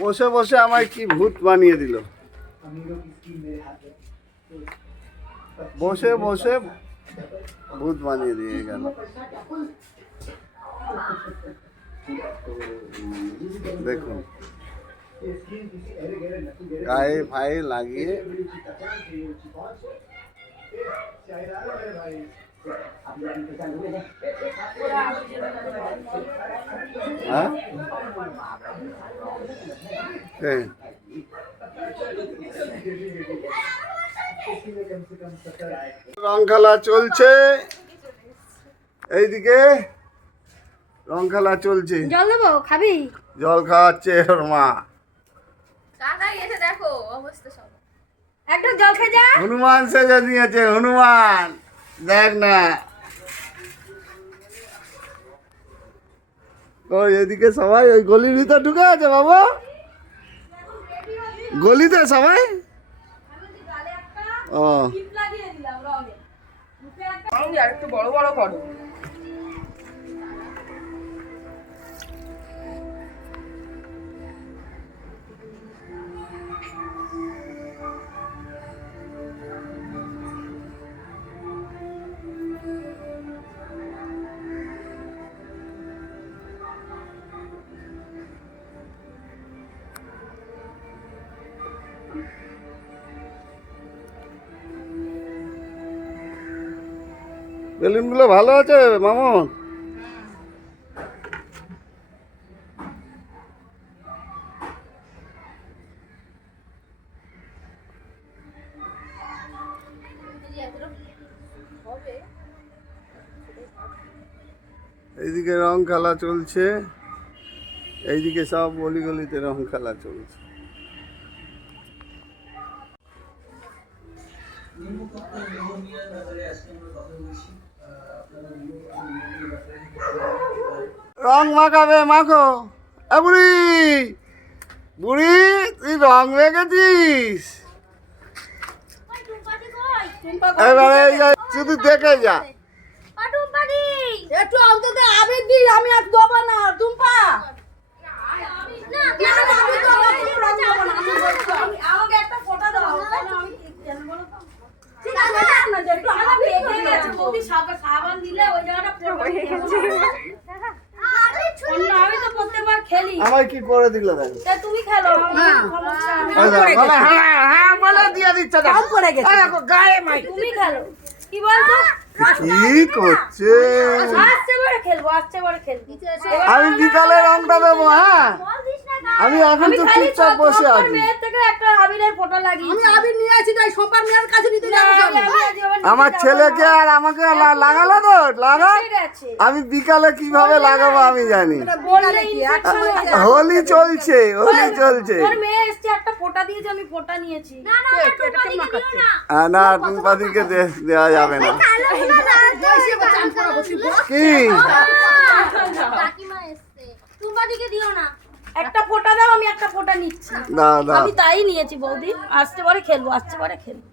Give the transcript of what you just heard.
বসে বসে আমায় কি ভূত বানিয়ে দিল। বসে বসে ভূত বানিয়ে দিয়ে গেল। দেখুন গায়ে ফায়ে লাগিয়ে হ্যাঁ রং খেলা চলছে, এইদিকে রং খেলা চলছে। জল দেবো, খাবি? জল খাওয়াচ্ছে ওর মা। দেখো অবস্থা সব, একটা জল খেয়ে যা। হনুমান সেজে দিয়েছে, হনুমান দেখ না। ওই এদিকে সবাই ওই গলির ভিতর ঢুকে আছে বাবা, গলিতে সবাই। ও একটু বড় বড় করো। বেলুনগুলো ভালো আছে মামুন। এইদিকে রং খেলা চলছে, এইদিকে সব গলি গলিতে রং খেলা চলছে। রং মাখাবে, মাখো। বুড়ি বুড়ি তুই রং মেখেছিস, এবারে শুধু দেখে যা। একটু অন্তত আবেগ দিই, আমি আর দেবো না। টুম্পা আমাকে একটা ফোঁটা দাও। সাবান দিলে ওই জায়গাটা খেলি। আমায় কি করে দিল? তুমি খেলো, তুমি খেলো। কি বলতো কি করছে? আসছে পরে খেলবো, আসছে পরে খেলবো। আমি বিকালে রংটা দেবো। হ্যাঁ আমি এখন তো চুপচাপ বসে আছি। মেয়ের থেকে একটা আবিরের ফোঁটা লাগিয়ে আমি আবির নিয়ে আসি, তাই সোপার মেয়ের কাছে নিতে যাবো। আমার ছেলেকে আর আমাকে লাগালো তো লাগা। আমি বিকালে কিভাবে লাগাবো আমি জানি। হোলি চলছে, হোলি চলছে। মেয়ে এসছে, একটা ফোঁটা দিয়েছে, আমি ফোঁটা নিয়েছি। না টুম্পাদিকে দেওয়া যাবে না। কি টুম্পাদিকে দিও না, একটা ফোঁটা দাও, আমি একটা ফোঁটা নিচ্ছি। আমি তাই নিয়েছি বৌদি। আসতে পরে খেলবো, আসতে পরে খেলবো।